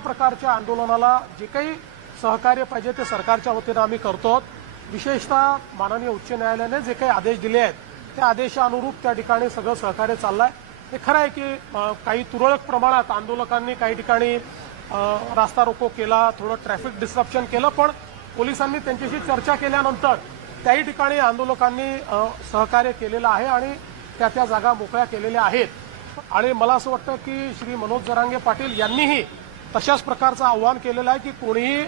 प्रकारच्या आंदोलनाला जे काही सहकार्य पाहिजे ते सरकारच्या वतीनं आम्ही करतो विशेषतः माननीय उच्च न्यायालयाने जे काही आदेश दिले आहेत त्या आदेशानुरूप त्या ठिकाणी सगळं सहकार्य चाललंय. हे खरं आहे की काही तुरळक प्रमाणात आंदोलकांनी काही ठिकाणी रास्ता रोको केला थोडं ट्रॅफिक डिस्ट्रप्शन केलं पण पोलिसांनी त्यांच्याशी चर्चा केल्यानंतर त्याही ठिकाणी आंदोलकांनी सहकार्य केलेलं आहे आणि त्या त्या जागा मोकळ्या केलेल्या आहेत. आणि मला असं वाटतं की श्री मनोज जरांगे पाटील यांनीही तशाच प्रकारचं आव्हान केलेलं आहे की कोणीही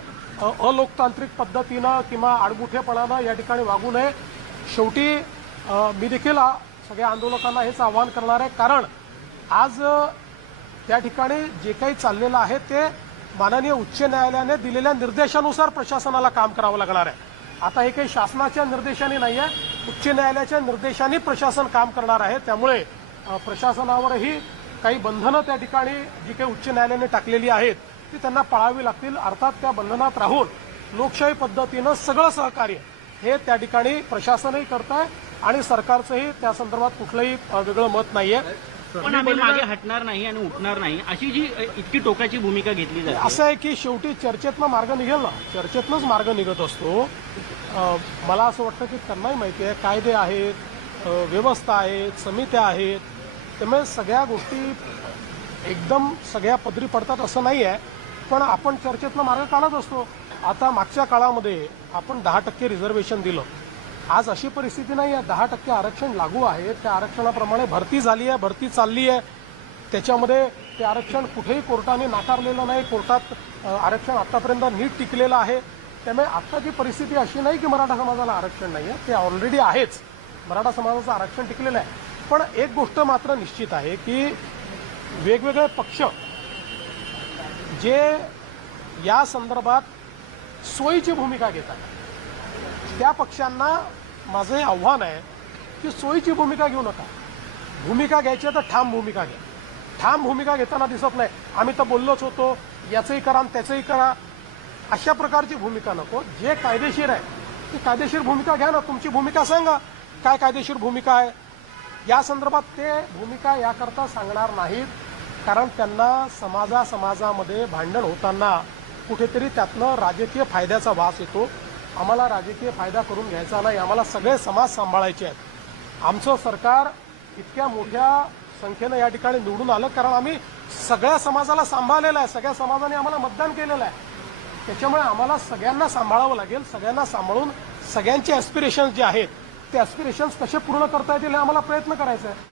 अलोकतांत्रिक पद्धतीनं किंवा आडमुठेपणानं या ठिकाणी वागू नये. शेवटी मी देखील सगळ्या आंदोलकांना हेच आव्हान करणार आहे. कारण आज त्या ठिकाणी जे काही चाललेलं आहे ते माननीय उच्च न्यायालयाने दिलेल्या निर्देशानुसार प्रशासनाला काम करावं लागणार आहे. आता हे काही शासनाच्या निर्देशाने नाही आहे. उच्च न्यायालयाच्या निर्देशाने प्रशासन काम करणार आहे. त्यामुळे प्रशासनावरही काही बंधनं त्या ठिकाणी जी काही उच्च न्यायालयाने टाकलेली आहेत ती त्यांना पाळावी लागतील. अर्थात त्या बंधनात राहून लोकशाही पद्धतीनं सगळं सहकार्य हे त्या ठिकाणी प्रशासनही करत आहे आणि सरकारचंही त्या संदर्भात कुठलंही वेगळं मत नाहीये. पण आम्ही मागे हटणार नाही आणि उठणार नाही अशी जी इतकी टोकाची भूमिका घेतली जाते. असं आहे की शेवटी चर्चेतनं मार्ग निघेल ना? चर्चेतनंच मार्ग निघत असतो. मला असं वाटतं की त्यांनाही माहिती आहे कायदे आहेत व्यवस्था आहेत समित्या आहेत त्यामुळे सगळ्या गोष्टी एकदम सगळ्या पदरी पडतात असं नाही आहे पण आपण चर्चेतनं मार्ग काढत असतो. आता मागच्या काळामध्ये आपण दहा टक्के रिझर्वेशन दिलं. आज अशी परिस्थिती नाही आहे दहा टक्के आरक्षण लागू आहे. त्या आरक्षणाप्रमाणे भरती झाली आहे भरती चालली आहे. त्याच्यामध्ये ते आरक्षण कुठेही कोर्टाने नाकारलेलं नाही. कोर्टात आरक्षण आतापर्यंत नीट टिकलेलं आहे. त्यामुळे आत्ताची परिस्थिती अशी नाही की मराठा समाजाला आरक्षण नाही आहे ते ऑलरेडी आहेच. मराठा समाजाचं आरक्षण टिकलेलं आहे. पण एक गोष्ट मात्र निश्चित आहे की वेगवेगळे पक्ष जे या संदर्भात सोयीची भूमिका घेतात त्या पक्षांना माझं हे आव्हान आहे की सोयीची भूमिका घेऊ नका. भूमिका घ्यायची आहे तर ठाम भूमिका घ्या. ठाम भूमिका घेताना दिसत नाही. आम्ही तर बोललोच होतो याचंही करा आणि त्याचंही करा. अशा प्रकारची भूमिका नको. जे कायदेशीर आहे ती कायदेशीर भूमिका घ्या ना. तुमची भूमिका सांगा. काय कायदेशीर भूमिका आहे? या संदर्भात ते भूमिका याकरता सांगणार नाहीत कारण त्यांना समाजा समाजामध्ये भांडण होताना कुठेतरी त्यातनं राजकीय फायद्याचा वास येतो. आम्हाला राजकीय फायदा करून घ्यायचा नाही आम्हाला सगळे समाज सांभाळायचे आहेत. आमचं सरकार इतक्या मोठ्या संख्येनं या ठिकाणी निवडून आलं कारण आम्ही सगळ्या समाजाला सांभाळलेलं आहे सगळ्या समाजाने आम्हाला मतदान केलेलं आहे. त्याच्यामुळे आम्हाला सगळ्यांना सांभाळावं लागेल सगळ्यांना सांभाळून सगळ्यांचे ॲस्पिरेशन्स जे आहेत ते ॲस्पिरेशन्स कसे पूर्ण करता येतील हे आम्हाला प्रयत्न करायचा आहे.